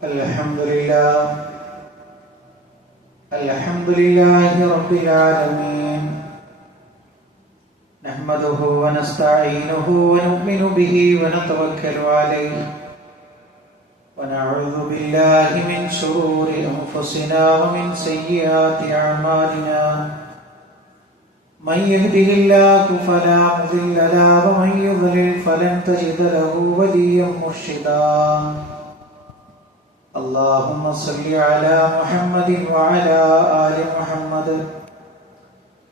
Alhamdulillahi Rabbil Alameen. Nahmaduhu wa nasta'inuhu wa nu'minu bihi wa natawakkalu alayhi. Wa na'udhu billahi min shururi anfusina wa min sayyiati a'malina. Man yahdihillahu fala mudilla lahu wa man yudlil falan tajida lahu waliyyan murshida. اللهم صل على محمد وعلى آل محمد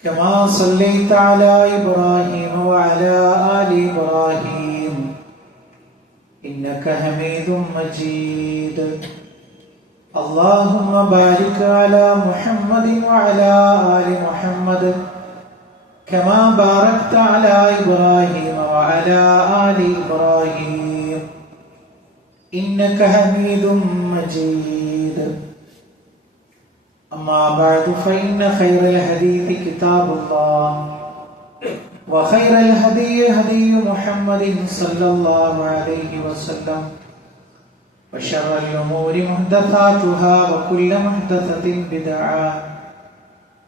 كما صليت على إبراهيم وعلى آل إبراهيم إنك حميد مجيد. اللهم بارك على محمد وعلى آل محمد كما باركت على إبراهيم وعلى آل إبراهيم إنك حميد مجيد. أما بعد فإن خير الحديث كتاب الله وخير الهدي هدي محمد صلى الله عليه وسلم وشر الأمور محدثاتها وكل محدثة بدعة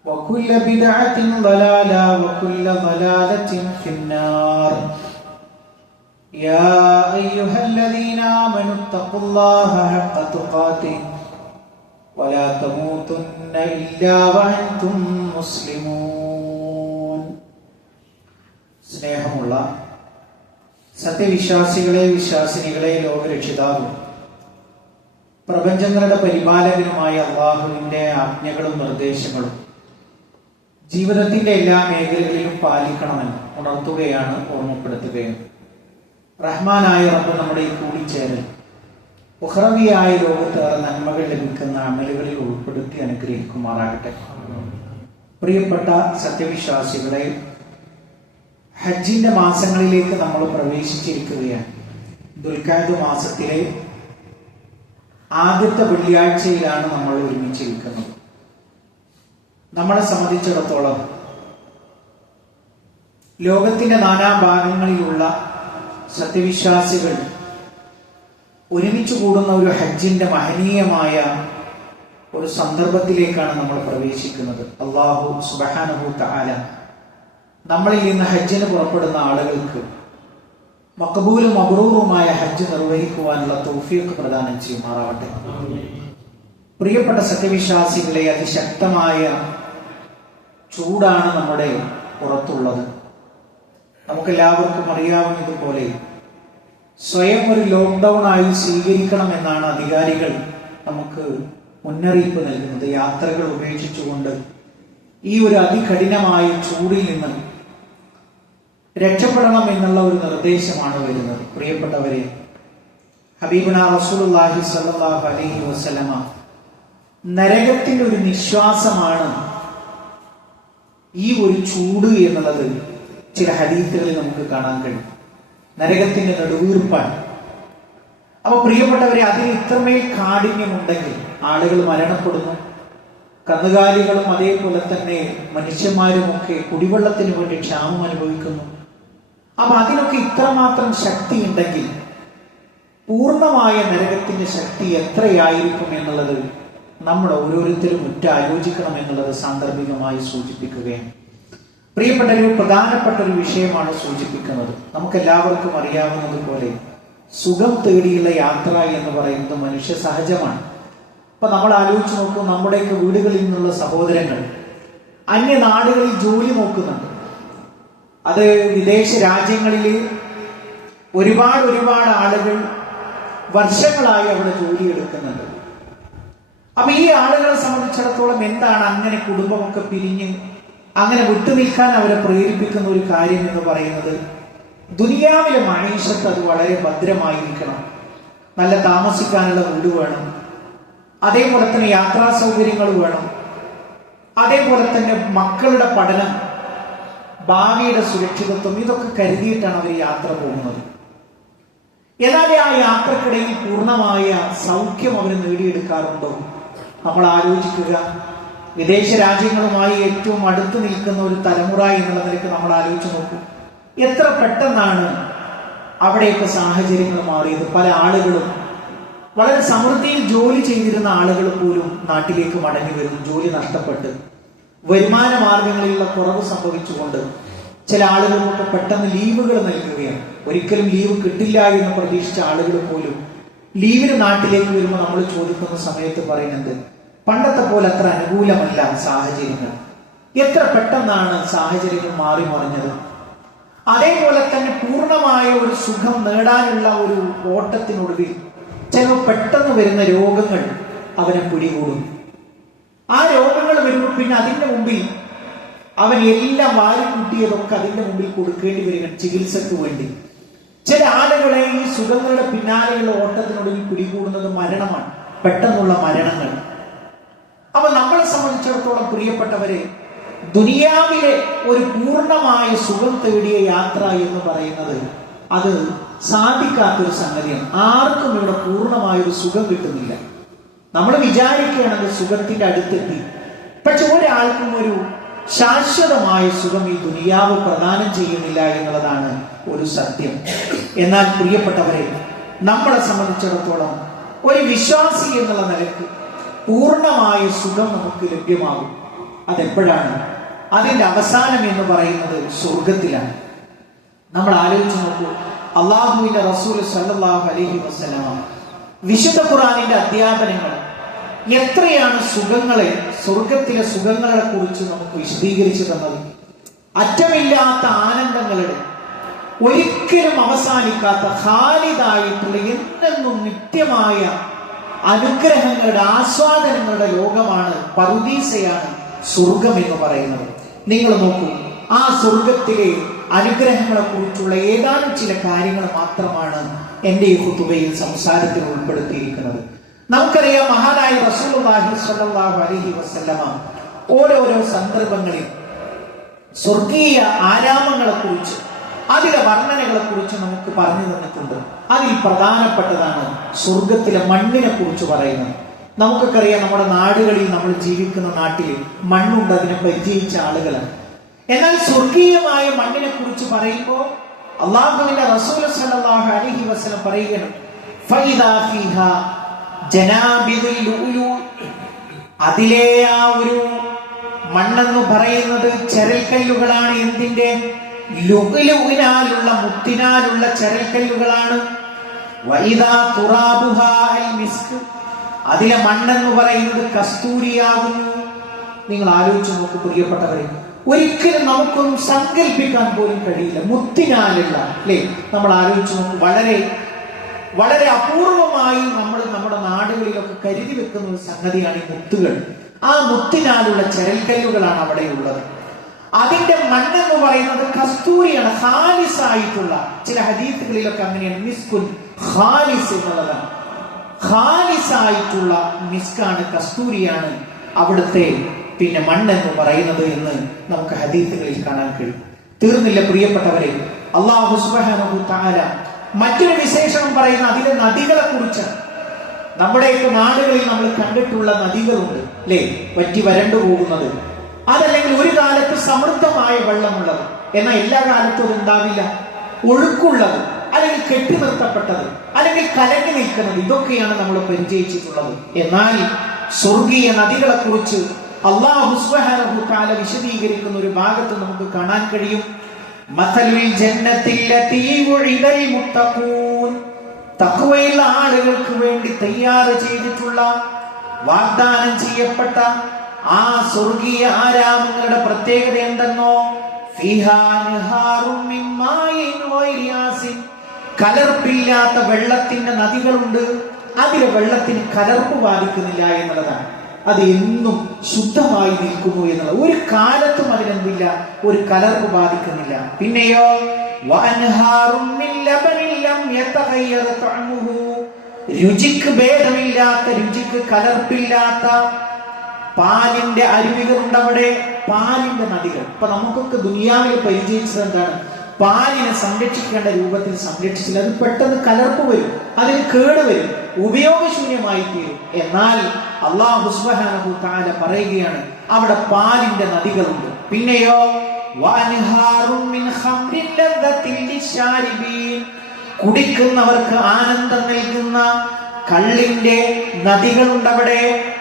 وكل بدعة ضلالة وكل ضلالة في النار. يا أيها الذين آمنوا اتقوا الله حق تقاته ولا تموتن إلا وأنتم مسلمون. സ്നേഹമുള്ള സത്യവിശ്വാസികളെ വിശ്വാസിനികളെ ലോകരക്ഷിതാവും പ്രപഞ്ചങ്ങളുടെ പരിപാലകനുമായ അല്ലാഹുവിന്റെ ആജ്ഞകളും നിർദ്ദേശങ്ങളും ജീവിതത്തിന്റെ എല്ലാ മേഖലകളിലും പാലിക്കണമെന്ന് ഉണർത്തുകയാണ്, ഓർമ്മപ്പെടുത്തുകയാണ്. റഹ്മാനായ റബ്ബ് നമ്മുടെ ഈ കൂടിച്ചേരൽ ഉഖ്റവിയായ ലോകത്തേറെ നന്മകൾ ലഭിക്കുന്ന അമലുകളിൽ ഉൾപ്പെടുത്തി അനുഗ്രഹിക്കുമാറാകട്ടെ. പ്രിയപ്പെട്ട സത്യവിശ്വാസികളെ, ഹജ്ജിന്റെ മാസങ്ങളിലേക്ക് നമ്മൾ പ്രവേശിച്ചിരിക്കുകയാണ്. ദുൽഖഅദ് മാസത്തിലെ ആദ്യത്തെ വെള്ളിയാഴ്ചയിലാണ് നമ്മൾ ഒരുമിച്ചിരിക്കുന്നത്. നമ്മളെ സംബന്ധിച്ചിടത്തോളം ലോകത്തിന്റെ നാനാഭാഗങ്ങളിലുള്ള സത്യവിശ്വാസികൾ ഒരുമിച്ച് കൂടുന്ന ഒരു ഹജ്ജിന്റെ മഹനീയമായ ഒരു സന്ദർഭത്തിലേക്കാണ് നമ്മൾ പ്രവേശിക്കുന്നത്. അല്ലാഹു സുബ്ഹാനഹു തആല നമ്മളിൽ നിന്ന് ഹജ്ജിന് പുറപ്പെടുന്ന ആളുകൾക്ക് മഖബൂലും മബ്റൂറുമായ ഹജ്ജ് നിർവഹിക്കുവാനുള്ള തൗഫീഖ് പ്രദാനം ചെയ്യുമാറാവട്ടെ. പ്രിയപ്പെട്ട സത്യവിശ്വാസികളെ, അതിശക്തമായ ചൂടാണ് നമ്മുടെ പുറത്തുള്ളത്. നമുക്കെല്ലാവർക്കും അറിയാവുന്നതുപോലെ സ്വയം ഒരു ലോക്ക്ഡൌൺ ആയി സ്വീകരിക്കണമെന്നാണ് അധികാരികൾ നമുക്ക് മുന്നറിയിപ്പ് നൽകുന്നത്. യാത്രകൾ ഉപേക്ഷിച്ചുകൊണ്ട് ഈ ഒരു അതികഠിനമായ ചൂടിൽ നിന്ന് രക്ഷപ്പെടണം എന്നുള്ള ഒരു നിർദ്ദേശമാണ് വരുന്നത്. പ്രിയപ്പെട്ടവരെ, ഹബീബുനാ റസൂലുള്ളാഹി സ്വല്ലല്ലാഹു അലൈഹി വസല്ലമ നരകത്തിന്റെ ഒരു നിശ്വാസമാണ് ഈ ഒരു ചൂട് എന്നുള്ളത് ചില ഹദീസുകളിൽ നമുക്ക് കാണാൻ കഴിയും. നരകത്തിന്റെ നെടുവീർപ്പാണ്. അപ്പൊ പ്രിയപ്പെട്ടവരെ, അതിന് ഇത്രമേൽ കാഠിന്യമുണ്ടെങ്കിൽ ആളുകൾ മരണപ്പെടുന്നു. കന്നുകാലികളും അതേപോലെ തന്നെ മനുഷ്യന്മാരുമൊക്കെ കുടിവെള്ളത്തിന് വേണ്ടി ക്ഷാമം അനുഭവിക്കുന്നു. അപ്പൊ അതിനൊക്കെ ഇത്രമാത്രം ശക്തി ഉണ്ടെങ്കിൽ പൂർണ്ണമായ നരകത്തിന്റെ ശക്തി എത്രയായിരിക്കും എന്നുള്ളത് നമ്മൾ ഓരോരുത്തരും ആലോചിക്കണം എന്നുള്ളത് സാന്ദർഭികമായി സൂചിപ്പിക്കുകയാണ്. പ്രിയപ്പെട്ട ഒരു പ്രധാനപ്പെട്ട ഒരു വിഷയമാണ് സൂചിപ്പിക്കുന്നത്. നമുക്കെല്ലാവർക്കും അറിയാവുന്നതുപോലെ സുഖം തേടിയുള്ള യാത്ര എന്ന് പറയുന്നത് മനുഷ്യ സഹജമാണ്. അപ്പൊ നമ്മൾ ആലോചിച്ച് നോക്കൂ, നമ്മുടെയൊക്കെ വീടുകളിൽ നിന്നുള്ള സഹോദരങ്ങൾ അന്യ നാടുകളിൽ ജോലി നോക്കുന്നുണ്ട്. അത് വിദേശ രാജ്യങ്ങളിൽ ഒരുപാട് ആളുകൾ വർഷങ്ങളായി അവിടെ ജോലി എടുക്കുന്നുണ്ട്. അപ്പൊ ഈ ആളുകളെ സംബന്ധിച്ചിടത്തോളം എന്താണ് അങ്ങനെ കുടുംബമൊക്കെ പിരിഞ്ഞ് അങ്ങനെ വിട്ടുനിൽക്കാൻ അവരെ പ്രേരിപ്പിക്കുന്ന ഒരു കാര്യം എന്ന് പറയുന്നത്, ദുനിയാവിലെ മനുഷ്യർക്ക് അത് വളരെ ഭദ്രമായിരിക്കണം. നല്ല താമസിക്കാനുള്ള വീട് വേണം, അതേപോലെ തന്നെ യാത്രാ സൗകര്യങ്ങൾ വേണം, അതേപോലെ തന്നെ മക്കളുടെ പഠനം, ഭാവിയുടെ സുരക്ഷിതത്വം, ഇതൊക്കെ കരുതിയിട്ടാണ് അവർ യാത്ര പോകുന്നത്. എന്നാൽ ആ യാത്രക്കിടയിൽ പൂർണ്ണമായ സൗഖ്യം അവർ നേടിയെടുക്കാറുണ്ടോ? നമ്മൾ ആലോചിക്കുക. വിദേശ രാജ്യങ്ങളുമായി ഏറ്റവും അടുത്ത് നിൽക്കുന്ന ഒരു തലമുറ എന്നുള്ള നിലയ്ക്ക് നമ്മൾ ആലോചിച്ച് നോക്കൂ. എത്ര പെട്ടെന്നാണ് അവിടെയൊക്കെ സാഹചര്യങ്ങൾ മാറിയത്. പല ആളുകളും വളരെ സമൃദ്ധിയിൽ ജോലി ചെയ്തിരുന്ന ആളുകൾ പോലും നാട്ടിലേക്ക് മടങ്ങി വരുന്നു. ജോലി നഷ്ടപ്പെട്ട് വരുമാന മാർഗങ്ങളിലുള്ള കുറവ് സംഭവിച്ചുകൊണ്ട് ചില ആളുകൾക്ക് പെട്ടെന്ന് ലീവുകൾ നൽകുകയാണ്. ഒരിക്കലും ലീവ് കിട്ടില്ല എന്ന് പ്രതീക്ഷിച്ച ആളുകൾ പോലും ലീവിന് നാട്ടിലേക്ക് വരുമ്പോൾ നമ്മൾ ചോദിക്കുന്ന സമയത്ത് പറയുന്നത് പണ്ടത്തെ പോലെ അത്ര അനുകൂലമല്ല സാഹചര്യങ്ങൾ. എത്ര പെട്ടെന്നാണ് സാഹചര്യങ്ങൾ മാറി മറിഞ്ഞത്. അതേപോലെ തന്നെ പൂർണ്ണമായ ഒരു സുഖം നേടാനുള്ള ഒരു ഓട്ടത്തിനൊടുവിൽ ചില പെട്ടെന്ന് വരുന്ന രോഗങ്ങൾ അവനെ പിടികൂടും. ആ രോഗങ്ങൾ വരുമ്പോൾ പിന്നെ അതിന്റെ മുമ്പിൽ അവൻ എല്ലാം വാരിക്കൂട്ടിയതൊക്കെ അതിന്റെ മുമ്പിൽ കൊടുക്കേണ്ടി വരികയാണ് ചികിത്സക്ക് വേണ്ടി. ചില ആളുകളെ ഈ സുഖങ്ങളുടെ പിന്നാലെയുള്ള ഓട്ടത്തിനൊടുവിൽ പിടികൂടുന്നത് മരണമാണ്, പെട്ടെന്നുള്ള മരണങ്ങൾ. അപ്പൊ നമ്മളെ സംബന്ധിച്ചിടത്തോളം പ്രിയപ്പെട്ടവരെ, ദുനിയാവിലെ ഒരു പൂർണ്ണമായ സുഖം തേടിയ യാത്ര എന്ന് പറയുന്നത് അത് സാധിക്കാത്തൊരു സംഗതിയാണ്. ആർക്കും ഇവിടെ പൂർണ്ണമായൊരു സുഖം കിട്ടുന്നില്ല. നമ്മൾ വിചാരിക്കുകയാണെങ്കിൽ സുഖത്തിന്റെ അടുത്തെത്തി. പക്ഷെ ഒരാൾക്കും ഒരു ശാശ്വതമായ സുഖം ഈ ദുനിയാവ് പ്രദാനം ചെയ്യുന്നില്ല എന്നുള്ളതാണ് ഒരു സത്യം. എന്നാൽ പ്രിയപ്പെട്ടവരെ, നമ്മളെ സംബന്ധിച്ചിടത്തോളം ഒരു വിശ്വാസി എന്നുള്ള നിലയ്ക്ക് പൂർണ്ണമായ സുഖം നമുക്ക് ലഭ്യമാകും. അതെപ്പോഴാണ്? അതിന്റെ അവസാനം എന്ന് പറയുന്നത് സ്വർഗത്തിലാണ്. നമ്മൾ ആലോചിച്ച് നോക്കൂ. അള്ളാഹുവിന്റെ റസൂൽ സല്ലല്ലാഹു അലൈഹി വസല്ലമ വിശുദ്ധ ഖുർആനിന്റെ അധ്യാപനങ്ങൾ എത്രയാണ് സുഖങ്ങളെ, സ്വർഗത്തിലെ സുഖങ്ങളെ കുറിച്ച് നമുക്ക് വിശദീകരിച്ചു തന്നത്. അറ്റമില്ലാത്ത ആനന്ദങ്ങളുടെ, ഒരിക്കലും അവസാനിക്കാത്ത ഖാലിദായിട്ടുള്ള എന്നെന്നും നിത്യമായ അനുഗ്രഹങ്ങളുടെ ആസ്വാദനങ്ങളുടെ ലോകമാണ്, പറുദീസയാണ് സ്വർഗം എന്ന് പറയുന്നത്. നിങ്ങൾ നോക്കൂ, ആ സ്വർഗത്തിലെ അനുഗ്രഹങ്ങളെ കുറിച്ചുള്ള ഏതാനും ചില കാര്യങ്ങൾ മാത്രമാണ് എന്റെ ഈ ഖുതുബയിൽ സംസാരത്തിൽ ഉൾപ്പെടുത്തിയിരിക്കുന്നത്. നമുക്കറിയാം, മഹാനായ റസൂലുള്ളാഹി സ്വല്ലല്ലാഹു അലൈഹി വസല്ലമ ഓരോരോ സന്ദർഭങ്ങളിൽ സ്വർഗീയ ആരാമങ്ങളെ കുറിച്ച്, അതിലെ വർണ്ണനകളെ കുറിച്ച് നമുക്ക് പറഞ്ഞു തന്നിട്ടുണ്ട്. അതിൽ പ്രധാനപ്പെട്ടതാണ് സ്വർഗത്തിലെ മണ്ണിനെ കുറിച്ച് പറയുന്നത്. നമുക്കൊക്കെ അറിയാം, നമ്മുടെ നാടുകളിൽ, നമ്മൾ ജീവിക്കുന്ന നാട്ടിൽ മണ്ണുണ്ട്, അതിനെ പരിചയിച്ച ആളുകളാണ്. എന്നാൽ സ്വർഗീയമായ മണ്ണിനെ കുറിച്ച് പറയുമ്പോൾ അള്ളാഹുവിന്റെ റസൂൽ സല്ലല്ലാഹു അലൈഹി വസല്ലം പറയുകയാണ്, ഫൈദാ ഫീഹാ ജനാബിദുൽ ലുഉലു. അതിലെ ആ ഒരു മണ്ണെന്ന് പറയുന്നത് ചരൽക്കല്ലുകളാണ്. എന്തിന്റെ? ലുഉലുവിനാലുള്ള, മുത്തിനാലുള്ള ചരൽക്കല്ലുകളാണ്. വൈദാ തുറാബുഹാ അൽ മിസ്ക്. അതിലെ മണ്ണെന്ന് പറയുന്നത് കസ്തൂരിയാകുന്നു. നിങ്ങൾ ആലോചിച്ച് നോക്കൂ പ്രിയപ്പെട്ടവരെ, ഒരിക്കലും നമുക്കൊന്നും സങ്കല്പിക്കാൻ പോലും കഴിയില്ല. മുത്തിനാലുള്ള, അല്ലേ? നമ്മൾ ആലോചിച്ച് നോക്കൂ, വളരെ വളരെ അപൂർവമായി നമ്മൾ നമ്മുടെ നാടുകളിലൊക്കെ കരുതി വെക്കുന്ന ഒരു സംഗതിയാണ് ഈ മുത്തുകൾ. ആ മുത്തിനാലുള്ള ചരൽക്കല്ലുകളാണ് അവിടെയുള്ളത്. അതിന്റെ മണ്ണെന്ന് പറയുന്നത് കസ്തൂരിയാണ്, ഖാലിസ് ആയിട്ടുള്ള. ചില ഹദീസുകളിലൊക്കെ അങ്ങനെയാണ്, മിസ്കുൻ ഖാലിസ് എന്നുള്ളതാണ്. ഖാലിസ് ആയിട്ടുള്ള മിസ്കാണ്, കസ്തൂരിയാണ് അവിടുത്തെ പിന്നെ മണ്ണെന്ന് പറയുന്നത് എന്ന് നമുക്ക് ഹദീസുകളിൽ കാണാൻ കഴിയും. തീർന്നില്ല പ്രിയപ്പെട്ടവരെ, അല്ലാഹു സുബ്ഹാനഹു തആല മറ്റൊരു വിശേഷണം പറയുന്ന അതിലെ നദികളെ കുറിച്ചാണ്. നമ്മുടെയൊക്കെ നാടുകളിൽ നമ്മൾ കണ്ടിട്ടുള്ള നദികളുണ്ട്, അല്ലേ? വറ്റി വരണ്ടു പോകുന്നത്. അതല്ലെങ്കിൽ ഒരു കാലത്ത് സമൃദ്ധമായ വെള്ളമുള്ളത്, എന്നാൽ എല്ലാ കാലത്തും അത് ഉണ്ടാവില്ല. ഒഴുക്കുള്ളത്, അല്ലെങ്കിൽ കെട്ടി നിർത്തപ്പെട്ടത്, അല്ലെങ്കിൽ കലങ്ങി നിൽക്കുന്നത്, ഇതൊക്കെയാണ് നമ്മൾ പരിചയിച്ചിട്ടുള്ളത്. എന്നാൽ സ്വർഗീയ നദികളെ കുറിച്ച് അല്ലാഹു സുബ്ഹാനഹു തആല വിശദീകരിക്കുന്ന ഒരു ഭാഗത്ത് നമുക്ക് കാണാൻ കഴിയും. മസലുൽ ജന്നത്തില്ലതീ ഉഇദൽ മുത്തഖൂൻ. തഖ്വയുള്ള ആളുകൾക്ക് വേണ്ടി തയ്യാർ ചെയ്തിട്ടുള്ള, വാഗ്ദാനം ചെയ്യപ്പെട്ട ആ സ്വർഗീയ ആരാമങ്ങളുടെ പ്രത്യേകത എന്തെന്നോ? ഫീഹാ അൻഹാറും മിൻ മാഇൻ ഗൈരി ആസിൻ. കലർപ്പില്ലാത്ത വെള്ളത്തിന്റെ നദികളുണ്ട്. അതിലെ വെള്ളത്തിന് കലർപ്പ് ബാധിക്കുന്നില്ല എന്നുള്ളതാണ്. അത് എന്നും ശുദ്ധമായി നിൽക്കുന്നു എന്നുള്ളത്. ഒരു കാലത്തും അതിനെന്തില്ല, ഒരു കലർപ്പ് ബാധിക്കുന്നില്ല. പിന്നെയോ വഅൻഹാറും മിൻ ലബനിൻ ലം യതഗയ്യർ തഅമുഹു. രുചിക്ക് ഭേദമില്ലാത്ത, രുചിക്ക് കലർപ്പില്ലാത്ത പാലിന്റെ അരുവികളുണ്ട് അവിടെ, പാലിന്റെ നദികൾ. ഇപ്പൊ നമുക്കൊക്കെ ദുനിയാവിൽ പരിചയിച്ചത് എന്താണ്? പാലിനെ സംരക്ഷിക്കേണ്ട രൂപത്തിൽ സംരക്ഷിച്ചില്ല. അത് പെട്ടെന്ന് കലർപ്പ് വരും, അതിന് കേട് വരും, ഉപയോഗശൂന്യമായി തീരും. എന്നാൽ അല്ലാഹു സുബ്ഹാനഹു തആല പറയുകയാണ്, അവിടെ പാലിന്റെ നദികളുണ്ട്. പിന്നെയോ വഅൻഹാറും മിൻ ഖംറിൻ ലദ്ദത്തിൻ ലിശാരിബീൻ. കുടിക്കുന്നവർക്ക് ആനന്ദം നൽകുന്ന, കള്ളിന്റെ നദികളുണ്ടവിടെ.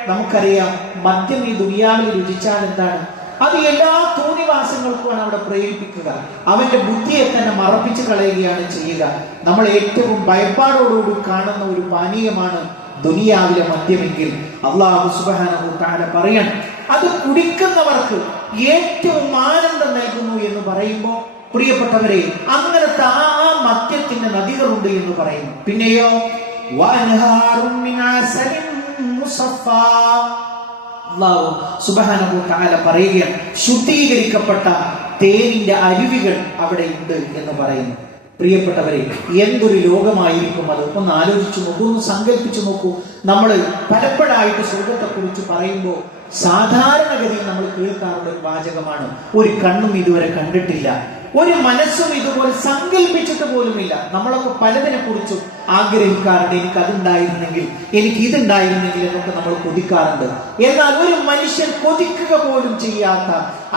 നമുക്കറിയാം, മദ്യം ഈ ദുനിയാവിൽ രുചിച്ചാൽ എന്താണ്? അത് എല്ലാ തോന്നിവാസങ്ങൾക്കുമാണ് അവിടെ പ്രേരിപ്പിക്കുക. അവന്റെ ബുദ്ധിയെ തന്നെ മറപ്പിച്ചു കളയുകയാണ് ചെയ്യുക. നമ്മൾ ഏറ്റവും ഭയപ്പാടോടുകൂടി കാണുന്ന ഒരു പാനീയമാണ് ദുനിയാവിലെ മദ്യമെങ്കിൽ അല്ലാഹു സുബ്ഹാനഹു വ തആല പറയണം, അത് കുടിക്കുന്നവർക്ക് ഏറ്റവും ആനന്ദം നൽകുന്നു എന്ന് പറയുമ്പോൾ പ്രിയപ്പെട്ടവരെ, അങ്ങനത്തെ ആ മദ്യത്തിന്റെ നദികളുണ്ട് എന്ന് പറയുന്നു. പിന്നെയോ വഅൻഹാറും മിൻ അസലിൻ മുസഫാ, അല്ലാഹു സുബ്ഹാനഹു വ തആല പറയുകയാണ്, ശുദ്ധീകരിക്കപ്പെട്ട തേനിന്റെ അരുവികൾ അവിടെ ഉണ്ട് എന്ന് പറയുന്നു. പ്രിയപ്പെട്ടവരെ, എന്തൊരു ലോകമായിരിക്കും അത്! ഒന്ന് ആലോചിച്ചു നോക്കൂ, ഒന്ന് സങ്കല്പിച്ചു നോക്കൂ. നമ്മൾ പലപ്പോഴായിട്ട് സ്വർഗത്തെ കുറിച്ച് പറയുമ്പോൾ സാധാരണഗതിയിൽ നമ്മൾ കേൾക്കാറുള്ള ഒരു വാചകമാണ്, ഒരു കണ്ണും ഇതുവരെ കണ്ടിട്ടില്ല, ഒരു മനസ്സും ഇതുപോലെ സങ്കല്പിച്ചിട്ട് പോലുമില്ല. നമ്മളൊക്കെ പലതിനെ കുറിച്ചും ആഗ്രഹിക്കാറുണ്ട്, എനിക്ക് അതുണ്ടായിരുന്നെങ്കിൽ, എനിക്ക് ഇതുണ്ടായിരുന്നെങ്കിൽ എന്നൊക്കെ നമ്മൾ കൊതിക്കാറുണ്ട്. എന്നാൽ ഒരു മനുഷ്യൻ കൊതിക്കുക പോലും ചെയ്യാത്ത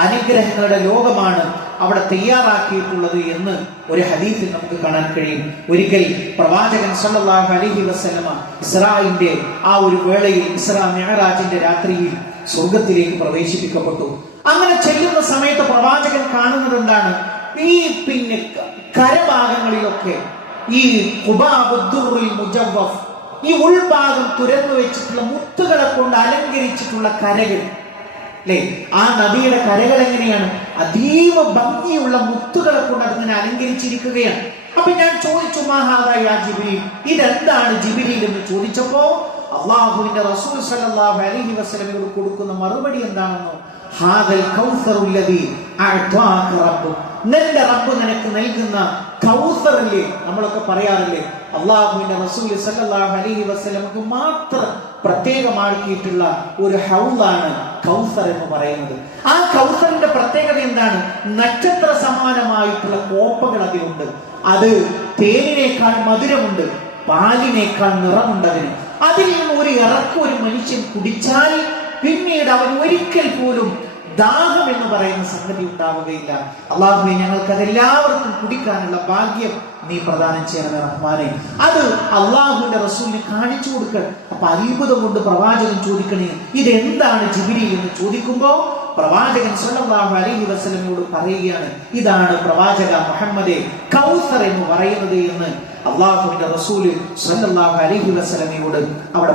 അനുഗ്രഹങ്ങളുടെ ലോകമാണ് അവിടെ തയ്യാറാക്കിയിട്ടുള്ളത് എന്ന് ഒരു ഹദീസിൽ നമുക്ക് കാണാൻ കഴിയും. ഒരിക്കൽ പ്രവാചകൻ സല്ലല്ലാഹു അലൈഹി വസല്ലമ ഇസ്രായിന്റെ ആ ഒരു വേളയിൽ, ഇസ്രാ മിഅ്റാജിന്റെ രാത്രിയിൽ സ്വർഗത്തിലേക്ക് പ്രവേശിപ്പിക്കപ്പെട്ടു. അങ്ങനെ ചെല്ലുന്ന സമയത്ത് പ്രവാചകൻ കാണുന്നത് എന്താണ്? ഈ കരഭാഗങ്ങളിലൊക്കെ ഈ ഖുബാബുദ്ദുറുൽ മുജവ്വഫ്, ഈ ഉൾഭാഗം തുരന്നു വെച്ചിട്ടുള്ള മുത്തുകളെ കൊണ്ട് അലങ്കരിച്ചിട്ടുള്ള കരകൾ അല്ലെ? ആ നദിയുടെ കരകൾ എങ്ങനെയാണ്? അതീവ ഭംഗിയുള്ള മുത്തുകളെ കൊണ്ട് അതിങ്ങനെ അലങ്കരിച്ചിരിക്കുകയാണ്. അപ്പൊ ഞാൻ ചോദിച്ചു, മാഹാദാ യാ ജിബ്രീൽ, ഇതെന്താണ് ജിബ്രീൽ എന്ന് ചോദിച്ചപ്പോ അല്ലാഹുവിന്റെ റസൂൽ സല്ലല്ലാഹു അലൈഹി വസല്ലമയോട് കൊടുക്കുന്ന മറുപടി എന്താണെന്നോ? ഹാദൽ കൗസറുല്ലദീ അഅതാക റബ്ബുക, നിന്റെ റബ്ബ് നിനക്ക് നൽകുന്ന കൗസറില്ലേ, നമ്മളൊക്കെ പറയാറില്ലേ, അല്ലാഹുവിന്റെ റസൂൽ സല്ലല്ലാഹു അലൈഹി വസല്ലമക്ക് മാത്രം പ്രത്യേകമാക്കിയിട്ടുള്ള ഒരു ഹൗളാണ് കൗസർ എന്ന് പറയുന്നത്. ആ കൗസറിന്റെ പ്രത്യേകത എന്താണ്? നക്ഷത്ര സമാനമായിട്ടുള്ള കോപ്പകൾ അതിലുണ്ട്. അത് തേനിനേക്കാൾ മധുരമുണ്ട്, പാലിനേക്കാൾ നിറമുണ്ട് അതിന്. അതിൽ നിന്ന് ഒരു ഇറക്ക് ഒരു മനുഷ്യൻ കുടിച്ചാൽ പിന്നീട് അവൻ ഒരിക്കൽ പോലും ദാഹം എന്ന് പറയുന്ന സംഗതി ഉണ്ടാവുകയില്ല. അല്ലാഹുവേ, ഞങ്ങൾക്ക് അതെല്ലാവർക്കും കുടിക്കാനുള്ള ഭാഗ്യം നീ പ്രദാനം ചെയ്യണമേ റഹ്മാനെ. അത് അള്ളാഹുവിന്റെ റസൂലിനെ കാണിച്ചു കൊടുക്കുക. അപ്പൊ അത്ഭുതം കൊണ്ട് പ്രവാചകൻ ചോദിക്കണേ, ഇതെന്താണ് ജിബ്രീൽ എന്ന് ചോദിക്കുമ്പോ പ്രവാചകൻ സല്ലല്ലാഹു അലൈഹി വസല്ലമയോട് പറയുകയാണ്, ഇതാണ് പ്രവാചക മുഹമ്മദേ കൗസർ എന്ന് പറയുന്നത് എന്ന് അള്ളാഹുവിന്റെ റസൂൽ സല്ലല്ലാഹു അലൈഹി വസല്ലമയോട് അവിടെ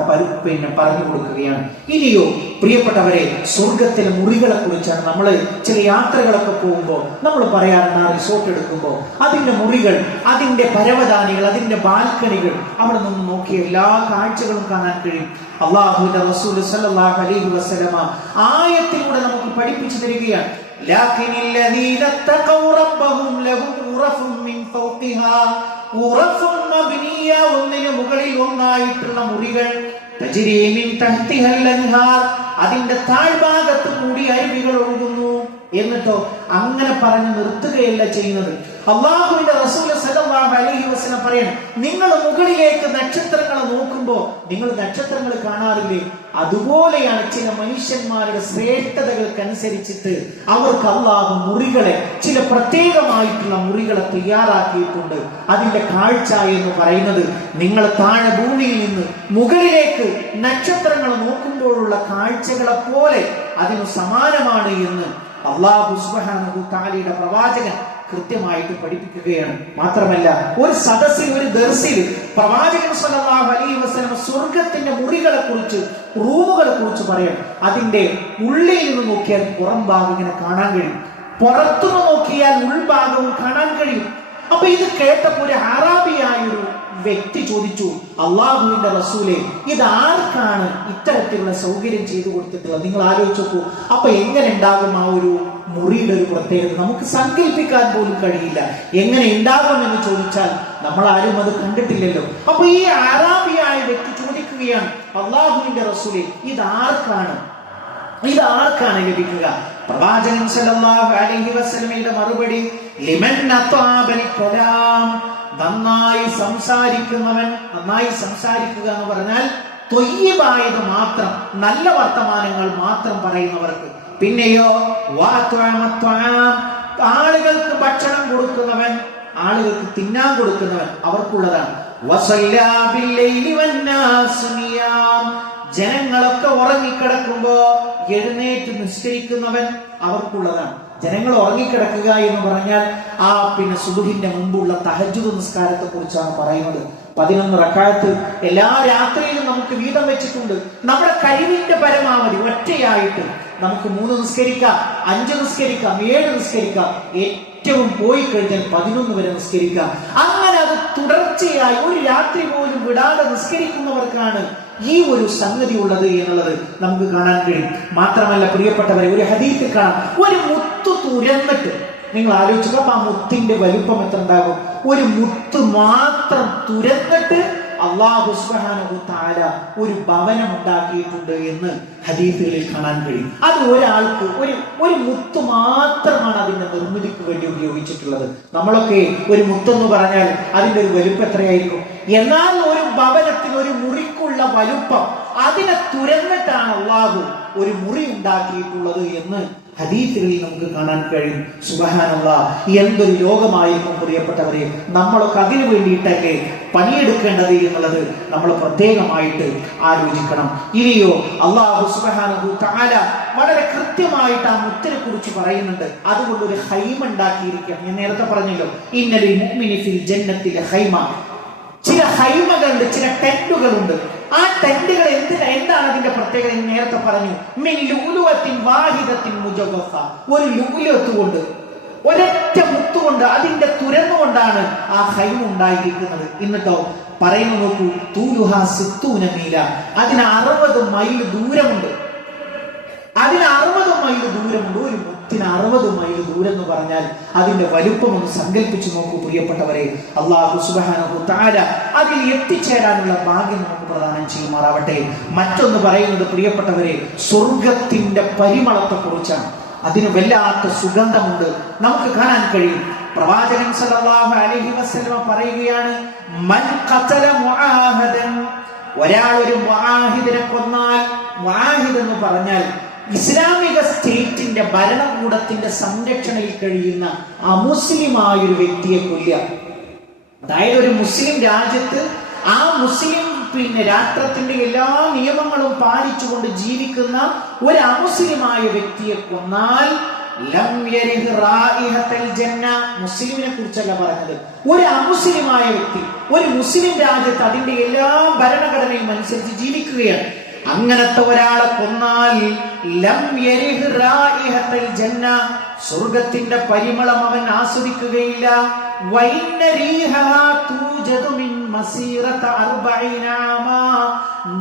പറഞ്ഞു കൊടുക്കുകയാണ്. ഇനിയോ പ്രിയപ്പെട്ടവരെ, സ്വർഗത്തിലെ മുറികളെ കുറിച്ചാണ് നമ്മൾ ചില യാത്രകളൊക്കെ പോകുമ്പോൾ നമ്മൾ പറയാറുണ്ട്, ആ റിസോർട്ട് എടുക്കുമ്പോൾ അതിന്റെ മുറികൾ, അതിന്റെ പരവതാനികൾ, അതിന്റെ ബാൽക്കണികൾ, അവിടെ നിന്ന് നോക്കിയ എല്ലാ കാഴ്ചകളും കാണാൻ കഴിയും. അള്ളാഹുവിന്റെ റസൂൽ സല്ലല്ലാഹു അലൈഹി വസല്ലമ ആയത്തിലൂടെ നമുക്ക് പഠിപ്പിച്ചു തരികയാണ്, ലകിനില്ലദീന തഖൗ റബ്ബഹും ലഹും ഉറഫും മിൻ ഫൗഖിഹാ, ഉറഫും മബ്നിയ, ഒന്നിനു മുകളിൽ ഒന്നായിട്ടുള്ള മുറികൾ, തജ്രീ മിൻ തഹ്തിഹൽ അൻഹാർ, അതിന്റെ താഴ്ഭാഗത്ത് കൂടി അരുവികൾ ഒഴുകുന്നു. എന്നിട്ടോ അങ്ങനെ പറഞ്ഞു നിർത്തുകയല്ല ചെയ്യുന്നത്. അള്ളാഹുവിന്റെ റസൂൽ സല്ലല്ലാഹു അലൈഹി വസല്ലം പറയാണ്, നിങ്ങൾ മുകളിലേക്ക് നക്ഷത്രങ്ങളെ നോക്കുമ്പോൾ നിങ്ങൾ നക്ഷത്രങ്ങൾ കാണാറില്ലേ? അതുപോലെയാണ് ചില മനുഷ്യന്മാരുടെ ശ്രേഷ്ഠതകൾക്കനുസരിച്ചിട്ട് അവർക്ക് അള്ളാഹു മുറികളെ, ചില പ്രത്യേകമായിട്ടുള്ള മുറികളെ തയ്യാറാക്കിയിട്ടുണ്ട്. അതിന്റെ കാഴ്ച എന്ന് പറയുന്നത് നിങ്ങൾ താഴെ ഭൂമിയിൽ നിന്ന് മുകളിലേക്ക് നക്ഷത്രങ്ങൾ നോക്കുമ്പോഴുള്ള കാഴ്ചകളെ പോലെ അതിനു സമാനമാണ് എന്ന് അല്ലാഹു സുബ്ഹാനഹു തആലയുടെ പ്രവാചകൻ കൃത്യമായിട്ട് പഠിപ്പിക്കുകയാണ്. മാത്രമല്ല, ഒരു സദസ്സിൽ, ഒരു ദർസിൽ പ്രവാചകൻ സല്ലല്ലാഹു അലൈഹി വസല്ലം സ്വർഗത്തിന്റെ മുറികളെ കുറിച്ച്, റൂമുകളെ കുറിച്ച് പറയണം. അതിന്റെ ഉള്ളിൽ നിന്ന് നോക്കിയാൽ പുറം ഭാഗം ഇങ്ങനെ കാണാൻ കഴിയും, പുറത്തുനിന്ന് നോക്കിയാൽ ഉൾഭാഗവും കാണാൻ കഴിയും. അപ്പൊ ഇത് കേട്ടപ്പോൾ ഒരു അറാബിയായൊരു വ്യക്തി ചോദിച്ചു, അള്ളാഹുവിന്റെ റസൂലെ, ഇത് ആർക്കാണ് ഇത്തരത്തിലുള്ള സൗകര്യം ചെയ്തു കൊടുത്തിട്ടുള്ളത്? നിങ്ങൾ ആലോചിച്ച് നോക്കൂ. അപ്പൊ എങ്ങനെ ഉണ്ടാകും ആ ഒരു മുറിയുടെ ഒരു പ്രത്യേകത? നമുക്ക് സങ്കല്പിക്കാൻ പോലും കഴിയില്ല. എങ്ങനെ ഉണ്ടാകും എന്ന് ചോദിച്ചാൽ നമ്മൾ ആരും അത് കണ്ടിട്ടില്ലല്ലോ. അപ്പൊ ഈ അറാബിയായ വ്യക്തി ചോദിക്കുകയാണ്, അള്ളാഹുവിന്റെ റസൂലെ, ഇതാർക്കാണ് ലഭിക്കുക? പ്രവാചകൻ സല്ലല്ലാഹു അലൈഹി വസല്ലമയുടെ മറുപടി, ലിമൻ അത്വാബൽ കലാം, നന്നായി സംസാരിക്കുന്നവൻ. നന്നായി സംസാരിക്കുക എന്ന് പറഞ്ഞാൽ ത്വയ്യിബായത് മാത്രം, നല്ല വർത്തമാനങ്ങൾ മാത്രം പറയുന്നവർക്ക്. പിന്നെയോ ആളുകൾക്ക് ഭക്ഷണം കൊടുക്കുന്നവൻ, ആളുകൾക്ക് തിന്നാൻ കൊടുക്കുന്നവൻ, അവർക്കുള്ളതാണ്. വസല്ലാ ബില്ലൈലി വന്നാസു നിയാം. ജനങ്ങളൊക്കെ ഉറങ്ങിക്കിടക്കുമ്പോ എഴുന്നേറ്റ് നിസ്കരിക്കുന്നവൻ അവർക്കുള്ളതാണ്. ജനങ്ങൾ ഉറങ്ങിക്കിടക്കുക എന്ന് പറഞ്ഞാൽ സുബ്ഹിന്റെ മുമ്പുള്ള തഹജ്ജുദ് നിസ്കാരത്തെ കുറിച്ചാണ് പറയുന്നത്. 11 റക്അത്ത് എല്ലാ രാത്രിയിലും നമുക്ക് വീതം വെച്ചിട്ടുണ്ട്. നമ്മുടെ കഴിവിന്റെ പരമാവധി ഒറ്റയായിട്ട് നമുക്ക് 3 നിസ്കരിക്കാം, 5 നിസ്കരിക്കാം, 7 നിസ്കരിക്കാം, ഏറ്റവും പോയി കഴിഞ്ഞാൽ 11 വരെ നിസ്കരിക്കാം. അങ്ങനെ അത് തുടർച്ചയായി ഒരു രാത്രി പോലും വിടാതെ നിസ്കരിക്കുന്നവർക്കാണ് ഈ ഒരു സംഗതി ഉള്ളത് എന്നുള്ളത് നമുക്ക് കാണാൻ കഴിയും. മാത്രമല്ല പ്രിയപ്പെട്ടവരെ, ഒരു ഹദീസിൽ കാണാം, ഒരു മുത്ത് തുരന്നിട്ട്, നിങ്ങൾ ആലോചിക്കുക, അപ്പൊ ആ മുത്തിന്റെ വലുപ്പം എത്ര ഉണ്ടാകും? ഒരു മുത്ത് മാത്രം തുരന്നിട്ട് അല്ലാഹു സുബ്ഹാനഹു തആല ഒരു ഭവനം ഉണ്ടാക്കിയിട്ടുണ്ട് എന്ന് ഹദീസുകളിൽ കാണാൻ കഴിയും. അത് ഒരാൾക്ക് ഒരു മുത്ത് മാത്രമാണ് അതിന്റെ നിർമ്മിതിക്ക് വേണ്ടി ഉപയോഗിച്ചിട്ടുള്ളത്. നമ്മളൊക്കെ ഒരു മുത്തെന്ന് പറഞ്ഞാൽ അതിന്റെ ഒരു വലുപ്പം എത്രയായിരിക്കും? എന്നാൽ ഒരു ഭവനത്തിന്, ഒരു മുറിക്കുള്ള വലുപ്പം, അതിനെ തുരന്നിട്ടാണ് അല്ലാഹു ഒരു മുറി ഉണ്ടാക്കിയിട്ടുള്ളത് എന്ന് ഹദീസുകളിൽ നമുക്ക് കാണാൻ കഴിയും. സുബ്ഹാനല്ലാഹ്, എന്തൊരു ലോകമായിരിക്കും പ്രിയപ്പെട്ടവരെ. നമ്മളൊക്കെ അതിനു വേണ്ടിയിട്ടൊക്കെ പണിയെടുക്കേണ്ടത് എന്നുള്ളത് നമ്മൾ പ്രത്യേകമായിട്ട് ആലോചിക്കണം. ഇനിയോ അല്ലാഹു സുബ്ഹാനഹു തആല വളരെ കൃത്യമായിട്ട് ആ മുത്തിനെ കുറിച്ച് പറയുന്നുണ്ട്. അതുകൊണ്ട് ഒരു ഹൈമ ഉണ്ടാക്കിയിരിക്കുകയാണ്. ഞാൻ നേരത്തെ പറഞ്ഞല്ലോ, ഇന്നലിൽ മുഅ്മിനി ഫിൽ ജന്നത്തി ലഖൈമ. ചില ഹൈമകളുണ്ട്, ചില ടെന്റുകളുണ്ട്. ആ ടെന്റുകൾ എന്താണ് അതിന്റെ പ്രത്യേകത? നേരത്തെ പറഞ്ഞു, മിൻ ലുഅ്ലുഅത്തിൻ വാഹിദത്തിൻ മുജവ്വഫ. ഒരു ലുഅ്ലുഅത്ത് കൊണ്ട്, ഒരൊറ്റ മുത്തുകൊണ്ട്, അതിന്റെ തുരന്നുകൊണ്ടാണ് ആ ഹൈമ ഉണ്ടായിരിക്കുന്നത്. എന്നിട്ടോ പറയുന്നു, നോക്കൂ, തൂലുഹാ 60 മീല. അതിന് 60 മൈൽ ദൂരമുണ്ട്. അതിന് 60 മൈൽ ദൂരമുണ്ട്. ഒരു മുത്തിന് 60 മൈൽ ദൂരം എന്ന് പറഞ്ഞാൽ അതിന്റെ വലുപ്പം ഒന്ന് സങ്കല്പിച്ചു നോക്കൂ പ്രിയപ്പെട്ടവരെ. അല്ലാഹു സുബ്ഹാനഹു തആല അതിൽ എത്തിച്ചേരാനുള്ള ഭാഗ്യം നമുക്ക് പ്രദാനം ചെയ്യുമാറാവട്ടെ. മറ്റൊന്ന് പറയുന്നത് പ്രിയപ്പെട്ടവരെ, സ്വർഗത്തിന്റെ പരിമളത്തെ കുറിച്ചാണ്. അതിന് വല്ലാത്ത സുഗന്ധമുണ്ട്, നമുക്ക് കാണാൻ കഴിയും. പ്രവാചകൻ സല്ലല്ലാഹു അലൈഹി വസല്ലം പറയുകയാണ്, മൻ ഖതല മുആഹദൻ. ഒരാൾ ഒരു മുആഹിദിനെ കൊന്നാൽ, മുആഹിദ് എന്ന് പറഞ്ഞാൽ ഇസ്ലാമിക സ്റ്റേറ്റിന്റെ ഭരണകൂടത്തിന്റെ സംരക്ഷണയിൽ കഴിയുന്ന അമുസ്ലിമായ ഒരു വ്യക്തിയെ കൊല്ലുക. അതായത് ഒരു മുസ്ലിം രാജ്യത്ത് ആ മുസ്ലിം രാഷ്ട്രത്തിന്റെ എല്ലാ നിയമങ്ങളും പാലിച്ചുകൊണ്ട് ജീവിക്കുന്ന ഒരു അമുസ്ലിമായ വ്യക്തിയെ കൊന്നാൽ ലം യരിഹ് റായിഹത്തൽ ജന്ന. മുസ്ലിമിനെ കുറിച്ചല്ല പറഞ്ഞത്, ഒരു അമുസ്ലിമായ വ്യക്തി ഒരു മുസ്ലിം രാജ്യത്ത് അതിന്റെ എല്ലാ ഭരണഘടനയും അനുസരിച്ച് ജീവിക്കുകയാണ്. അങ്ങനത്തെ ഒരാളെ കൊന്നാൽ ലം യരിഹ് റായിഹത്തൽ ജന്ന, സ്വർഗത്തിന്റെ പരിമളം അവൻ ആസ്വദിക്കുകയില്ല. വഇന്ന റീഹഹാ തൂജദു മിൻ മസീറത 40 ആമാ.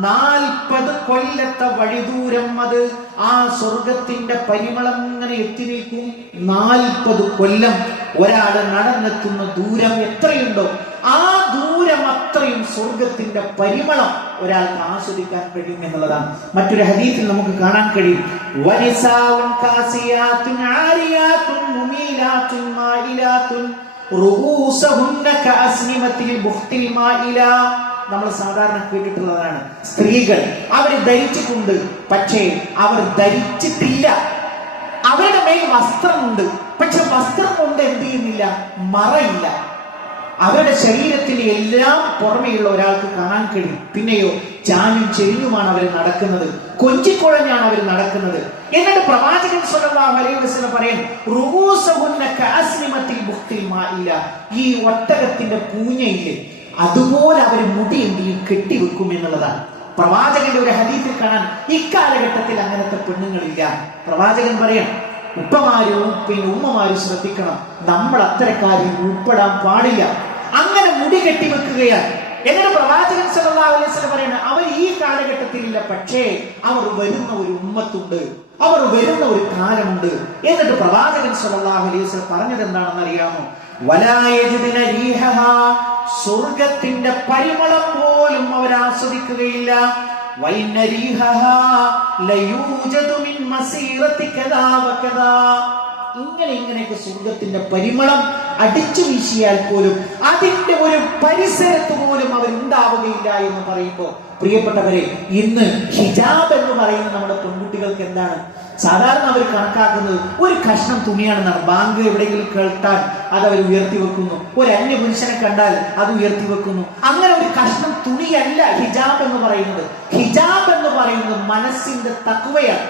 40 കൊല്ലത്തെ വഴിദൂരം അത് ആ സ്വർഗത്തിന്റെ പരിമളം ഇങ്ങനെ എത്തി നിൽക്കും. 40 കൊല്ലം ഒരാൾ നടന്നെത്തുന്ന ദൂരം എത്രയുണ്ടോ ആ ദൂരം അത്രയും സ്വർഗത്തിന്റെ പരിമളം ഒരാൾക്ക് ആസ്വദിക്കാൻ കഴിയും എന്നുള്ളതാണ്. മറ്റൊരു ഹദീസിൽ നമുക്ക് കാണാൻ കഴിയും, വനിസാഉൻ കാസിയാത്തുൻ ആരിയാത്തുൻ മുമീലാത്തുൻ മായിലാത്തുൻ റൂസഹുന്ന കഅസ്നിമത്തിൽ ബുഖ്തിൽ മായില. നമ്മൾ സാധാരണ കേട്ടിട്ടുള്ളതാണ്, സ്ത്രീകൾ അവര് ധരിച്ചിട്ടുണ്ട്, പക്ഷേ അവർ ധരിച്ചിട്ടില്ല. അവരുടെ മേൽ വസ്ത്രമുണ്ട്, പക്ഷെ വസ്ത്രം കൊണ്ട് എന്ത് ചെയ്യുന്നില്ല, മറയില്ല. അവരുടെ ശരീരത്തിന് എല്ലാം പുറമെയുള്ള ഒരാൾക്ക് കാണാൻ കഴിയും. പിന്നെയോ ചാഞ്ഞും ചെരിഞ്ഞുമാണ് അവർ നടക്കുന്നത്, കൊഞ്ചിക്കുഴഞ്ഞാണ് അവർ നടക്കുന്നത്. എന്നിട്ട് പ്രവാചകൻ സ്വല്ലല്ലാഹു അലൈഹി വസല്ലം പറയും, റൂസഹുന്ന കഅസ്നിമത്തിൽ ബുഖ്തിൽ മായില. ഈ ഒട്ടകത്തിന്റെ പൂഞ്ഞയില്ലേ, അതുപോലെ അവർ മുടി എന്തെയും കെട്ടിവെക്കും എന്നുള്ളതാണ് പ്രവാചകന്റെ ഒരു ഹദീസിൽ കാണാൻ. ഇക്കാലഘട്ടത്തിൽ അങ്ങനത്തെ പെണ്ണുങ്ങളില്ല. പ്രവാചകൻ പറയാം, ഉപ്പമാരും ഉമ്മമാരും ശ്രദ്ധിക്കണം, നമ്മൾ അത്തരക്കാരിൽ ഉൾപ്പെടാൻ പാടില്ല. അങ്ങനെ മുടി കെട്ടിവെക്കുകയാണ്. എന്നിട്ട് പ്രവാചകൻ സല്ലല്ലാഹു അലൈഹി വസല്ലം പറയുന്നത്, അവർ ഈ കാലഘട്ടത്തിലില്ല, പക്ഷേ അവർ വരുന്ന ഒരു ഉമ്മത്തുണ്ട്, അവർ വരുന്ന ഒരു കാലമുണ്ട്. എന്നിട്ട് പ്രവാചകൻ സല്ലല്ലാഹു അലൈഹി വസല്ലം പറഞ്ഞത് എന്താണെന്ന് അറിയാമോ? വലാ യജിദുന റീഹഹാ. സ്വർഗത്തിന്റെ പരിമളം പോലും അവർ ആസ്വദിക്കുകയില്ല. വഇന്ന റീഹഹാ ലയൂജദു മിൻ മസീറതി കദാ വകദാ. ഇങ്ങനെയൊക്കെ സ്വർഗത്തിന്റെ പരിമളം അടിച്ചു വീശിയാൽ പോലും അതിന്റെ ഒരു പരിസരത്ത് പോലും അവരുണ്ടാവുകയില്ല എന്ന് പറയുമ്പോൾ പ്രിയപ്പെട്ടവരെ, ഇന്ന് ഹിജാബ് എന്ന് പറയുന്ന നമ്മുടെ പെൺകുട്ടികൾക്ക് എന്താണ്? സാധാരണ അവർ കണക്കാക്കുന്നത് ഒരു കഷ്ണം തുണിയാണെന്നാണ്. ബാങ്ക് എവിടെയെങ്കിലും കേട്ടാൽ അത് അവർ ഉയർത്തി വെക്കുന്നു, ഒരു അന്യ പുരുഷനെ കണ്ടാൽ അത് ഉയർത്തി വെക്കുന്നു. അങ്ങനെ ഒരു കഷ്ണം തുണിയല്ല ഹിജാബ് എന്ന് പറയുന്നത്. ഹിജാബ് എന്ന് പറയുന്നത് മനസ്സിന്റെ തഖ്വയാണ്.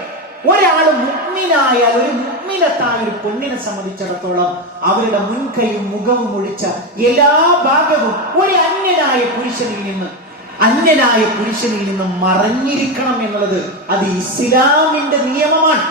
ഒരാൾ മുഅ്മിനായാൽ, ഒരു മുഅ്മിനത്തായ ഒരു പെണ്ണിനെ സംബന്ധിച്ചിടത്തോളം അവരുടെ മുൻകൈയും മുഖവും ഒഴിച്ച എല്ലാ ഭാഗവും ഒരു അന്യനായ പുരുഷനിൽ നിന്ന് മറഞ്ഞിരിക്കണം എന്നുള്ളത് അത് ഇസ്ലാമിന്റെ നിയമമാണ്.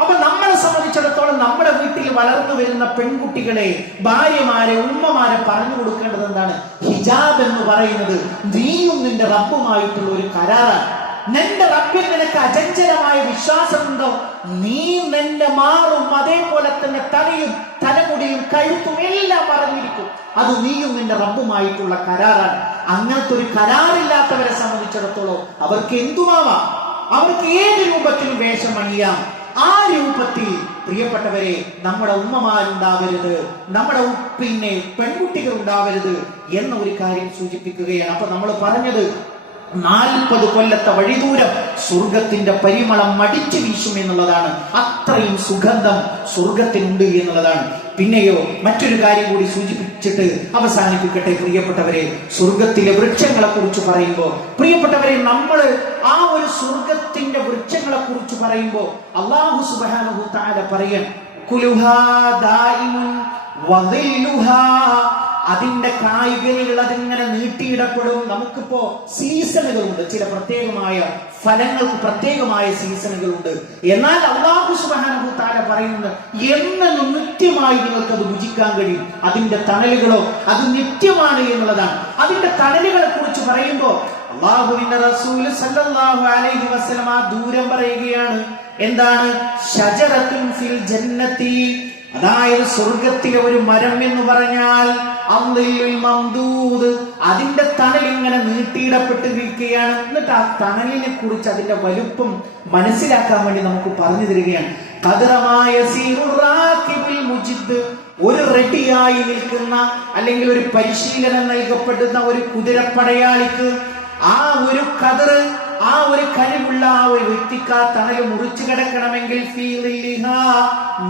അപ്പൊ നമ്മളെ സംബന്ധിച്ചിടത്തോളം നമ്മുടെ വീട്ടിൽ വളർന്നു വരുന്ന പെൺകുട്ടികളെ, ഭാര്യമാരെ, ഉമ്മമാരെ പറഞ്ഞു കൊടുക്കേണ്ടത് എന്താണ്? ഹിജാബ് എന്ന് പറയുന്നത് നീയും നിന്റെ റബ്ബുമായിട്ടുള്ള ഒരു കരാറാണ്. നിന്റെ റബ്ബിൽ നിനക്ക് അചഞ്ചലമായ വിശ്വാസമുണ്ടോ? നീ നിന്റെ മാറും അതേപോലെ തന്നെ തലയും തലമുടിയും കഴുത്തും എല്ലാം പറഞ്ഞിരിക്കും. അത് നീയും നിന്റെ റബ്ബുമായിട്ടുള്ള കരാറാണ്. അങ്ങനത്തെ ഒരു കരാറില്ലാത്തവരെ സംബന്ധിച്ചിടത്തോളം അവർക്ക് എന്തുമാവാം, അവർക്ക് ഏത് രൂപത്തിലും വേഷം അണിയാം. ആ രൂപത്തിൽ പ്രിയപ്പെട്ടവരെ നമ്മുടെ ഉമ്മമാരുണ്ടാവരുത്, നമ്മുടെ പെൺകുട്ടികൾ ഉണ്ടാവരുത് എന്ന ഒരു കാര്യം സൂചിപ്പിക്കുകയാണ്. അപ്പൊ നമ്മൾ പറഞ്ഞത് 40 കൊല്ലത്തെ വഴിദൂരം സ്വർഗത്തിന്റെ പരിമളം മടിച്ചു വീശും എന്നുള്ളതാണ്. അത്രയും സുഗന്ധം സ്വർഗത്തിനുണ്ട് എന്നുള്ളതാണ്. പിന്നെയോ മറ്റൊരു കാര്യം കൂടി സൂചിപ്പിച്ചിട്ട് അവസാനിപ്പിക്കട്ടെ പ്രിയപ്പെട്ടവരെ. സ്വർഗത്തിലെ വൃക്ഷങ്ങളെ കുറിച്ച് പറയുമ്പോൾ പ്രിയപ്പെട്ടവരെ, നമ്മൾ ആ ഒരു സ്വർഗത്തിന്റെ വൃക്ഷങ്ങളെ കുറിച്ച് പറയുമ്പോൾ അല്ലാഹു സുബ്ഹാനഹു തആല പറയാൻ, കുലുഹാ ദായിമുൻ വദില്ലുഹാ, അതിന്റെ കായ്കനികൾ അതിങ്ങനെ നീട്ടിയിടപ്പെടും. നമുക്കിപ്പോ സീസണുകളുണ്ട്, ചില പ്രത്യേകമായ ഫലങ്ങൾക്ക് പ്രത്യേകമായ സീസണുകളുണ്ട്. എന്നാൽ അല്ലാഹു സുബ്ഹാനഹു തആല പറയുന്നത് എന്നും നിത്യമായി നിങ്ങൾക്ക് അത് ഭുജിക്കാൻ കഴിയും. അതിന്റെ തണലുകളോ അത് നിത്യമാണ് എന്നുള്ളതാണ്. അതിന്റെ തണലുകളെ കുറിച്ച് പറയുമ്പോൾ അല്ലാഹുവിന്റെ റസൂൽ സല്ലല്ലാഹു അലൈഹി വസല്ലമ ദൂരം പറയുകയാണ്. എന്താണ്? ഷജറത്തുൻ ഫിൽ ജന്നതി, അതായത് സ്വർഗത്തിലെ ഒരു മരം എന്ന് പറഞ്ഞാൽ അതിന്റെ തണൽ ഇങ്ങനെ നീട്ടിയിടപ്പെട്ടിരിക്കുകയാണ്. എന്നിട്ട് ആ തണലിനെ കുറിച്ച് അതിന്റെ വലുപ്പം മനസ്സിലാക്കാൻ വേണ്ടി നമുക്ക് പറഞ്ഞു തരികയാണ്. ഒരു റെഡിയായി നിൽക്കുന്ന അല്ലെങ്കിൽ ഒരു പരിശീലനം നൽകപ്പെടുന്ന ഒരു കുതിരപ്പടയാളിക്ക് ആ ഒരു കതിറ്, ആ ഒരു കഴിവുള്ള ആ ഒരു വ്യക്തിക്ക് ആ തണല് മുറിച്ചു കിടക്കണമെങ്കിൽ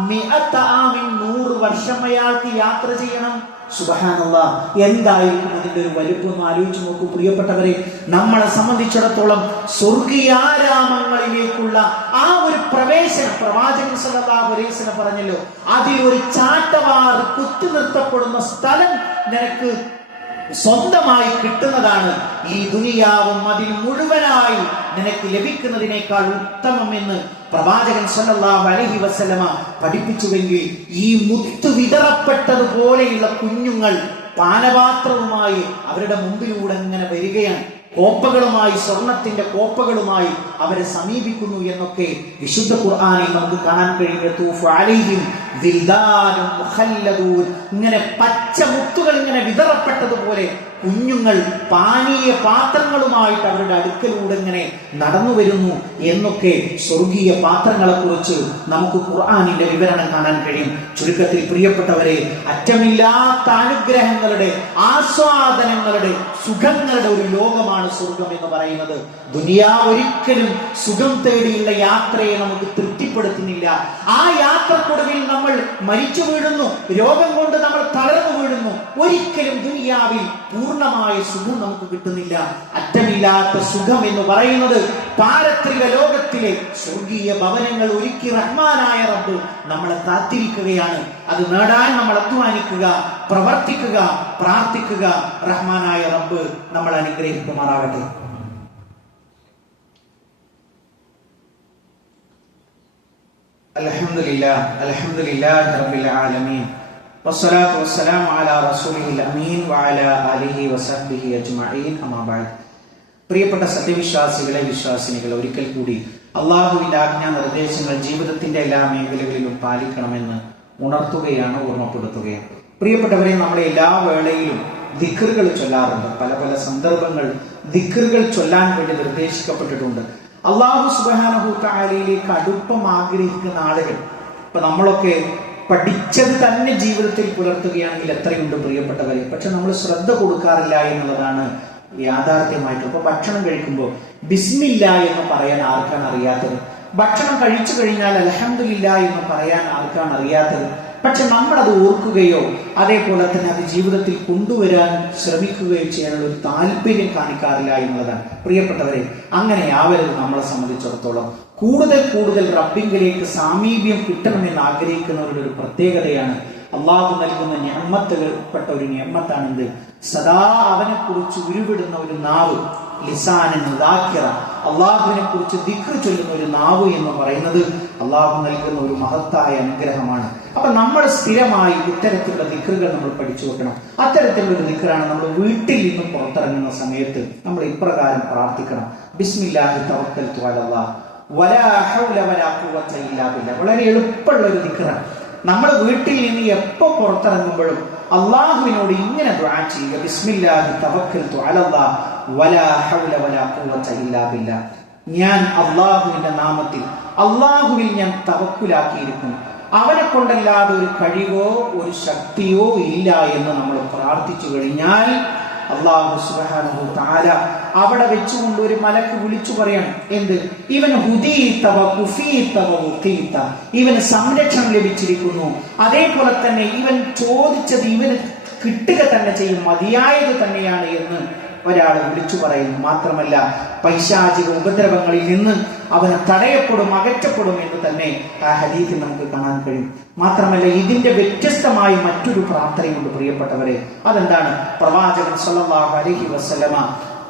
100 വർഷം അയാൾക്ക് യാത്ര ചെയ്യണം. സുബ്ഹാനല്ലാഹ്, എന്തായിരിക്കും അതിന്റെ ഒരു വലുപ്പം ആലോചിച്ച് നോക്കൂ പ്രിയപ്പെട്ടവരെ. നമ്മളെ സംബന്ധിച്ചിടത്തോളം സ്വർഗീയാരാമങ്ങളിലേക്കുള്ള ആ ഒരു പ്രവേശനം പ്രവാചകൻ സല്ലല്ലാഹു അലൈഹി വസല്ലം പറഞ്ഞല്ലോ, അതിലൊരു ചാട്ടവാർ കുത്തി നിർത്തപ്പെടുന്ന സ്ഥലം നിനക്ക് സ്വന്തമായി കിട്ടുന്നതാണ്. ഈ ദുനിയാവും അതിൽ മുഴുവനായി നിനക്ക് ലഭിക്കുന്നതിനേക്കാൾ ഉത്തമം എന്ന് പ്രവാചകൻ സല്ലല്ലാഹു അലൈഹി വസല്ലമ പഠിപ്പിച്ചുവെങ്കിൽ, ഈ മുത്ത് വിതറപ്പെട്ടതുപോലെയുള്ള കുഞ്ഞുങ്ങൾ പാനപാത്രവുമായി അവരുടെ മുമ്പിലൂടെ ഇങ്ങനെ വരികയാണ്. കോപ്പകളുമായി, സ്വർണത്തിന്റെ കോപ്പകളുമായി അവരെ സമീപിക്കുന്നു എന്നൊക്കെ വിശുദ്ധ ഖുർആനിൽ നമുക്ക് കാണാൻ കഴിയുന്നു. ഇങ്ങനെ പച്ച മുത്തുകൾ ഇങ്ങനെ വിതറപ്പെട്ടതുപോലെ കുഞ്ഞുങ്ങൾ പാനീയ പാത്രങ്ങളുമായിട്ട് അവരുടെ അടുക്കലൂടെ ഇങ്ങനെ നടന്നു വരുന്നു എന്നൊക്കെ സ്വർഗീയ പാത്രങ്ങളെ കുറിച്ച് നമുക്ക് ഖുർആനിന്റെ വിവരണം കാണാൻ കഴിയും. ചുരുക്കത്തിൽ പ്രിയപ്പെട്ടവരെ, അറ്റമില്ലാത്ത അനുഗ്രഹങ്ങളുടെ, ആസ്വാദനങ്ങളുടെ, സുഖങ്ങളുടെ ഒരു ലോകമാണ് സ്വർഗം എന്ന് പറയുന്നത്. ദുനിയാവ് ഒരിക്കലും സുഖം തേടിയുള്ള യാത്രയെ നമുക്ക് തൃപ്തിപ്പെടുത്തുന്നില്ല. ആ യാത്രക്കൊടുവിൽ നമ്മൾ മരിച്ചു വീഴുന്നു, രോഗം കൊണ്ട് നമ്മൾ തളർന്നു വീഴുന്നു. ഒരിക്കലും ദുനിയാവിൽ പൂർണ്ണമായ സുഖം നമുക്ക് കിട്ടുന്നില്ല. അറ്റമില്ലാത്ത സുഖം എന്ന് പറയുന്നത് പാരത്രിക ലോകത്തിലെ സ്വർഗീയ ഭവനങ്ങൾ ഒരുക്കി റഹ്മാനായ റബ്ബ് നമ്മളെ കാത്തിരിക്കുകയാണ്. അത് നേടാൻ നമ്മൾ അധ്വാനിക്കുക, പ്രവർത്തിക്കുക, പ്രാർത്ഥിക്കുക. റഹ്മാനായ റബ്ബ് നമ്മളെ അനുഗ്രഹിക്കുമാറാകട്ടെ. അൽഹംദുലില്ലാഹി റബ്ബിൽ ആലമീൻ വസ്സലാത്തു വസ്സലാമു അലാ റസൂലിൽ അമീൻ വഅലാ ആലിഹി വസഹ്ബിഹി അജ്മഈൻ. അമ്മാ ബഅദ്. പ്രിയപ്പെട്ട സത്യവിശ്വാസികളെ, വിശ്വാസിനികളെ, ഒരിക്കൽ കൂടി അള്ളാഹുവിന്റെ ആജ്ഞാ നിർദ്ദേശങ്ങൾ ജീവിതത്തിന്റെ എല്ലാ മേഖലകളിലും പാലിക്കണമെന്ന് ഉണർത്തുകയാണ്, ഓർമ്മപ്പെടുത്തുകയാണ്. പ്രിയപ്പെട്ടവരെ, നമ്മളെ എല്ലാ വേളയിലും ദിക്റുകൾ ചൊല്ലാറുണ്ട്. പല പല സന്ദർഭങ്ങൾ ദിക്റുകൾ ചൊല്ലാൻ വേണ്ടി നിർദ്ദേശിക്കപ്പെട്ടിട്ടുണ്ട്. അല്ലാഹു സുബ്ഹാനഹു തആലയിലേക്ക് അടുപ്പം ആഗ്രഹിക്കുന്ന ആളുകൾ, ഇപ്പൊ നമ്മളൊക്കെ പഠിച്ചത് തന്നെ ജീവിതത്തിൽ പുലർത്തുകയാണെങ്കിൽ എത്രയുണ്ട് പ്രിയപ്പെട്ടവരെ. പക്ഷെ നമ്മൾ ശ്രദ്ധ കൊടുക്കാറില്ല എന്നുള്ളതാണ് യാഥാർത്ഥ്യമായിട്ട്. ഇപ്പൊ ഭക്ഷണം കഴിക്കുമ്പോൾ ബിസ്മില്ല എന്ന് പറയാൻ ആർക്കാണ് അറിയാത്തത്? ഭക്ഷണം കഴിച്ചു കഴിഞ്ഞാൽ അൽഹംദുലില്ലാ എന്ന് പറയാൻ ആർക്കാണ് അറിയാത്തത്? പക്ഷെ നമ്മളത് ഓർക്കുകയോ അതേപോലെ തന്നെ അത് ജീവിതത്തിൽ കൊണ്ടുവരാൻ ശ്രമിക്കുകയോ ചെയ്യാനുള്ള ഒരു താല്പര്യം കാണിക്കാറില്ല എന്നുള്ളതാണ്. പ്രിയപ്പെട്ടവരെ, അങ്ങനെയാവരുത്. നമ്മളെ സംബന്ധിച്ചിടത്തോളം കൂടുതൽ കൂടുതൽ റബ്ബിങ്കിലേക്ക് സാമീപ്യം കിട്ടണമെന്ന് ആഗ്രഹിക്കുന്നവരുടെ ഒരു പ്രത്യേകതയാണ് അള്ളാഹു നൽകുന്ന നിഅമത്തുകൾപ്പെട്ട ഒരു നിഅമത്താണെന്ത്? സദാ അവനെ കുറിച്ച് ഉരുവിടുന്ന ഒരു നാവ്, ലിസാനൻ ദാക്കിറ, അള്ളാഹുവിനെ കുറിച്ച് ദിക്ർ ചൊല്ലുന്ന ഒരു നാവ് എന്ന് പറയുന്നത് അള്ളാഹു നൽകുന്ന ഒരു മഹത്തായ അനുഗ്രഹമാണ്. അപ്പൊ നമ്മൾ സ്ഥിരമായി ഇത്തരത്തിലുള്ള ദിക്റുകൾ നമ്മൾ പഠിച്ചു വെക്കണം. അത്തരത്തിലുള്ള ഒരു ദിക്റാണ് നമ്മൾ വീട്ടിൽ നിന്നും പുറത്തിറങ്ങുന്ന സമയത്ത് നമ്മൾ ഇപ്രകാരം പ്രാർത്ഥിക്കണം: ബിസ്മില്ലാഹി തവക്കൽതു അലല്ലാഹ് വലാ ഹൗല വലാ ഖുവത ഇല്ലാ ബില്ലാഹ്. വളരെ എളുപ്പമുള്ള ഒരു ദിക്റാണ്. നമ്മൾ വീട്ടിൽ നിന്ന് എപ്പോ പുറത്തിറങ്ങുമ്പോഴും അള്ളാഹുവിനോട് ഇങ്ങനെ ദുആ ചെയ്യുക: ബിസ്മില്ലാഹി തവക്കൽതു അലല്ലാഹ് വലാ ഹൗല വലാ ഖുവത ഇല്ലാ ബില്ലാഹ്. ഞാൻ അള്ളാഹുവിന്റെ നാമത്തിൽ, അള്ളാഹുവിൽ ഞാൻ തവക്കുലാക്കിയിരിക്കുന്നു, അവനെ കൊണ്ടല്ലാതെ ഒരു കഴിവോ ഒരു ശക്തിയോ ഇല്ല എന്ന് നമ്മൾ പ്രാർത്ഥിച്ചു കഴിഞ്ഞാൽ അല്ലാഹു സുബ്ഹാനഹു തആല അവിടെ വെച്ചുകൊണ്ട് ഒരു മലക്ക് വിളിച്ചു പറയാണ്: എന്ത്? ഇവന് ഹുദീത വ കുഫീത വ ഉഖീത, ഇവന് സംരക്ഷണം ലഭിച്ചിരിക്കുന്നു, അതേപോലെ തന്നെ ഇവൻ ചോദിച്ചത് ഇവന് കിട്ടുക തന്നെ ചെയ്യും, മതിയായത് തന്നെയാണ് എന്ന് ഒരാൾ വിളിച്ചു പറയുന്നു. മാത്രമല്ല പൈശാചിക ഉപദ്രവങ്ങളിൽ നിന്ന് അവന് തടയപ്പെടും, അകറ്റപ്പെടും എന്ന് തന്നെ ആ ഹദീസിൽ നമുക്ക് കാണാൻ കഴിയും. മാത്രമല്ല ഇതിന്റെ വ്യത്യസ്തമായി മറ്റൊരു പ്രാർത്ഥനയുണ്ട് പ്രിയപ്പെട്ടവരെ. അതെന്താണ്? പ്രവാചകൻ സല്ലല്ലാഹു അലൈഹി വസല്ലമ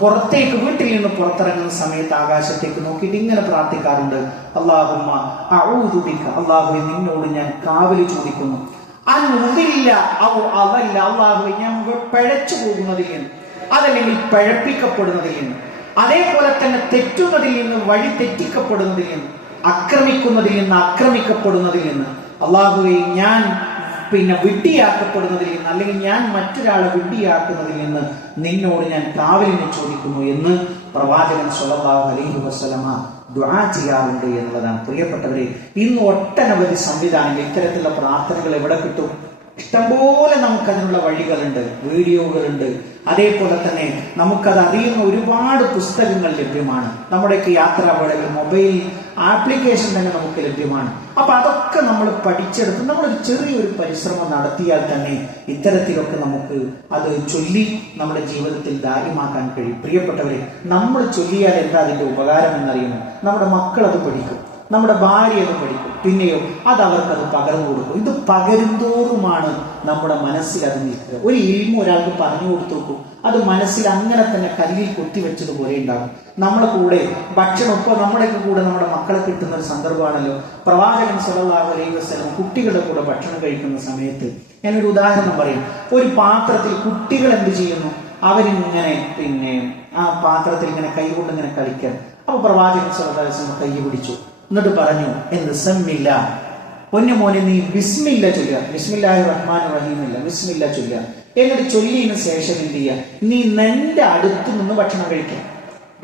പുറത്തേക്ക്, വീട്ടിൽ നിന്ന് പുറത്തിറങ്ങുന്ന സമയത്ത് ആകാശത്തേക്ക് നോക്കിയിട്ട് ഇങ്ങനെ പ്രാർത്ഥിക്കാറുണ്ട്: അല്ലാഹുമ്മ അഊദു ബിക, അല്ലാഹുവേ നിന്നോട് ഞാൻ കാവല് ചോദിക്കുന്നു, അൻ ഉദില്ല ഔ അദല്ല, അല്ലാഹുവേ ഞാൻ പിഴച്ചു പോകുന്നതിൽ നിന്ന്, അതല്ലെങ്കിൽ പഴപ്പിക്കപ്പെടുന്നതിൽ നിന്ന്, അതേപോലെ തന്നെ തെറ്റുന്നതിൽ നിന്ന്, വഴി തെറ്റിക്കപ്പെടുന്നതിൽ നിന്ന്, ആക്രമിക്കുന്നതിൽ നിന്ന്, ആക്രമിക്കപ്പെടുന്നതിൽ നിന്ന്, അള്ളാഹുവെ ഞാൻ വിഡ്ഢിയാക്കപ്പെടുന്നതിൽ നിന്ന്, അല്ലെങ്കിൽ ഞാൻ മറ്റൊരാളെ വിഡ്ഢിയാക്കുന്നതിൽ നിന്ന് നിന്നോട് ഞാൻ കാവലിനെ ചോദിക്കുന്നു എന്ന് പ്രവാചകൻ സ്വല്ലല്ലാഹു അലൈഹി വസല്ലമ ദുആ ചെയ്യാറുണ്ട് എന്നുള്ളതാണ്. പ്രിയപ്പെട്ടവരെ, ഇന്ന് ഒട്ടനവധി സംവിധാനങ്ങൾ, ഇത്തരത്തിലുള്ള പ്രാർത്ഥനകൾ എവിടെ കിട്ടും? ഇഷ്ടംപോലെ നമുക്കതിനുള്ള വഴികളുണ്ട്, വീഡിയോകളുണ്ട്. അതേപോലെ തന്നെ നമുക്കത് അറിയുന്ന ഒരുപാട് പുസ്തകങ്ങൾ ലഭ്യമാണ്. നമ്മുടെയൊക്കെ യാത്രാവേളകൾ മൊബൈൽ ആപ്ലിക്കേഷൻ തന്നെ നമുക്ക് ലഭ്യമാണ്. അപ്പൊ അതൊക്കെ നമ്മൾ പഠിച്ചെടുത്ത് നമ്മളൊരു ചെറിയൊരു പരിശ്രമം നടത്തിയാൽ തന്നെ ഇത്തരത്തിലൊക്കെ നമുക്ക് അത് ചൊല്ലി നമ്മുടെ ജീവിതത്തിൽ ദാരിമാക്കാൻ കഴിയും. പ്രിയപ്പെട്ടവരെ, നമ്മൾ ചൊല്ലിയാൽ എന്താ അതിന്റെ ഉപകാരം എന്നറിയുമോ? നമ്മുടെ മക്കൾ അത് പഠിക്കും, നമ്മുടെ ഭാര്യ അത് പഠിക്കും, പിന്നെയോ അത് അവർക്കത് പകർന്നു കൊടുക്കും. ഇത് പകരുന്തോറുമാണ് നമ്മുടെ മനസ്സിൽ അത് നിൽക്കുക. ഒരു ഇൽമ ഒരാൾക്ക് പറഞ്ഞു കൊടുത്തു നോക്കും, അത് മനസ്സിൽ അങ്ങനെ തന്നെ കല്ലിൽ കൊത്തിവെച്ചതുപോലെ ഉണ്ടാകും. നമ്മളെ കൂടെ ഭക്ഷണം, ഇപ്പോൾ നമ്മുടെയൊക്കെ കൂടെ നമ്മുടെ മക്കളെ കിട്ടുന്ന ഒരു സന്ദർഭമാണല്ലോ. പ്രവാചകൻ സല്ലല്ലാഹു അലൈഹി വസല്ലം കുട്ടികളുടെ കൂടെ ഭക്ഷണം കഴിക്കുന്ന സമയത്ത്, ഞാനൊരു ഉദാഹരണം പറയും. ഒരു പാത്രത്തിൽ കുട്ടികൾ എന്ത് ചെയ്യുന്നു? അവരിങ്ങനെ ആ പാത്രത്തിൽ ഇങ്ങനെ കൈകൊണ്ട് ഇങ്ങനെ കളിക്കാൻ. അപ്പൊ പ്രവാചകൻ സല്ലല്ലാഹു അലൈഹി വസല്ലം കൈ പിടിച്ചു, എന്നിട്ട് പറഞ്ഞു: എന്ത്? സമ്മില്ല, പൊന്നു മോനെ നീ ബിസ്മില്ല ചൊല്ലുക. ബിസ്മില്ലാഹിർ റഹ്മാനിർ റഹീം അല്ല, ബിസ്മില്ല ചൊല്ലുക. എന്നിട്ട് ചൊല്ലിയതിനു ശേഷം എന്ത് ചെയ്യുക? നീ നിന്റെ അടുത്ത് നിന്ന് ഭക്ഷണം കഴിക്കുക.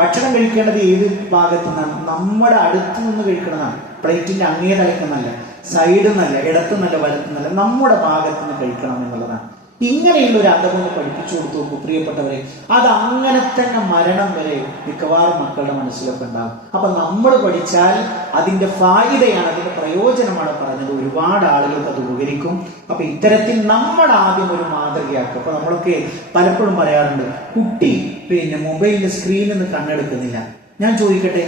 ഭക്ഷണം കഴിക്കേണ്ടത് ഏത് ഭാഗത്തു നിന്നാണ്? നമ്മുടെ അടുത്ത് നിന്ന് കഴിക്കണതാണ്. പ്ലേറ്റിന്റെ അങ്ങേ തലക്കുന്നല്ല, സൈഡിൽ നിന്നല്ല, ഇടത്തുനിന്നല്ല, വലത്തുനിന്നല്ല, നമ്മുടെ ഭാഗത്ത് നിന്ന് കഴിക്കണം എന്നുള്ളതാണ്. ഇങ്ങനെയുള്ള ഒരു അന്തമൊന്ന് പഠിപ്പിച്ചു കൊടുത്തു നോക്കൂ പ്രിയപ്പെട്ടവരെ. അത് അങ്ങനെ തന്നെ മരണം വരെ മിക്കവാറും മക്കളുടെ മനസ്സിലൊക്കെ ഉണ്ടാകും. അപ്പൊ നമ്മൾ പഠിച്ചാൽ അതിന്റെ ഫായിദയാണ്, അതിന്റെ പ്രയോജനമാണ് പറഞ്ഞത്. ഒരുപാട് ആളുകൾക്ക് അത് ഉപകരിക്കും. അപ്പൊ ഇത്തരത്തിൽ നമ്മൾ ആദ്യം ഒരു മാതൃകയാക്കും. അപ്പൊ നമ്മളൊക്കെ പലപ്പോഴും പറയാറുണ്ട്, കുട്ടി മൊബൈലിന്റെ സ്ക്രീനിൽ നിന്ന് കണ്ണെടുക്കുന്നില്ല. ഞാൻ ചോദിക്കട്ടെ,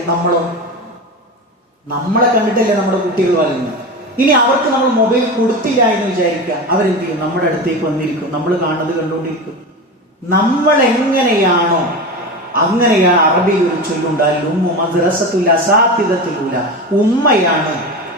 നമ്മളെ കണ്ടിട്ടല്ലേ നമ്മുടെ കുട്ടികൾ വളരുന്നത്? ഇനി അവർക്ക് നമ്മൾ മൊബൈൽ കൊടുത്തില്ല എന്ന് വിചാരിക്കുക, അവരെന്ത് ചെയ്യും? നമ്മുടെ അടുത്തേക്ക് വന്നിരിക്കും, നമ്മൾ കാണുന്നത് കണ്ടുകൊണ്ടിരിക്കും. നമ്മൾ എങ്ങനെയാണോ അങ്ങനെയാണ്. അറബിയിൽ ഒരു ചൊല്ലുണ്ടായാലും ഉമ്മ മദ്രസത്തുൽ അസാതിദത്തുൽ, ഉമ്മയാണ്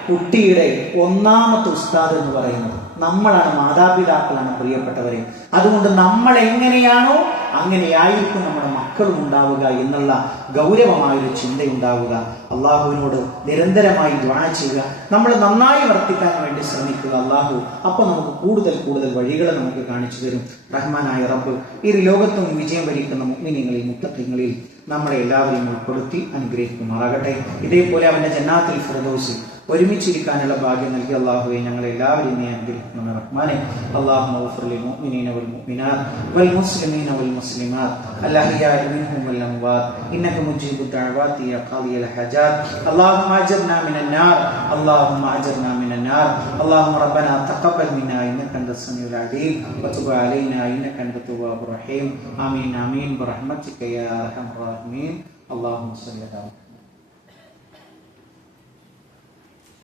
കുട്ടിയുടെ ഒന്നാമത്തെ ഉസ്താദ് എന്ന് പറയുന്നത്. നമ്മളാണ്, മാതാപിതാക്കളാണ് പ്രിയപ്പെട്ടവരെ. അതുകൊണ്ട് നമ്മൾ എങ്ങനെയാണോ അങ്ങനെയായിരിക്കും നമ്മുടെ മക്കളും ഉണ്ടാവുക എന്നുള്ള ഗൗരവമായൊരു ചിന്തയുണ്ടാവുക. അള്ളാഹുവിനോട് നിരന്തരമായി ദുആ ചെയ്യുക, നമ്മൾ നന്നായി വർത്തിക്കാൻ വേണ്ടി ശ്രമിക്കുക. അള്ളാഹു അപ്പൊ നമുക്ക് കൂടുതൽ കൂടുതൽ വഴികൾ നമുക്ക് കാണിച്ചു തരും. റഹ്മാനായ റബ്ബ് ഈ ലോകത്തും വിജയം വരിക്കുന്ന മുഅ്മിനീങ്ങളിൽ, മുത്തഖീങ്ങളിൽ നമ്മളെ എല്ലാവരെയും ഉൾപ്പെടുത്തി അനുഗ്രഹിക്കുമാറാകട്ടെ. ഇതേപോലെ അവന്റെ ജന്നാത്തുൽ ഫിർദൗസിൽ ഒരുമിച്ചിരിക്കാനുള്ള ഭാഗ്യം നൽകി അള്ളാഹുവെ ഞങ്ങളെ എല്ലാവരെയും നീ അനുഗ്രഹിക്കണം റഹ്മാനെ. അല്ലാഹുമ്മ ഗ്ഫിർ ലിൽ മുഅ്മിനീന വൽ മുഅ്മിനാത്ത് വൽ മുസ്ലിമീന വൽ മുസ്ലിമാത്ത് അൽഅഹ്യാഇ മിൻഹും വൽ അംവാത്ത് ഇന്നക മുജീബുദ് ദഅവാതി യാ ഖാദിയൽ ഹജാത്ത്. اللهم اجرنا من النار اللهم اجرنا من النار اللهم ربنا تقبل منا انك انت السميع العليم وتب علينا انك انت التواب الرحيم. امين امين برحمتك يا ارحم الراحمين. اللهم صل على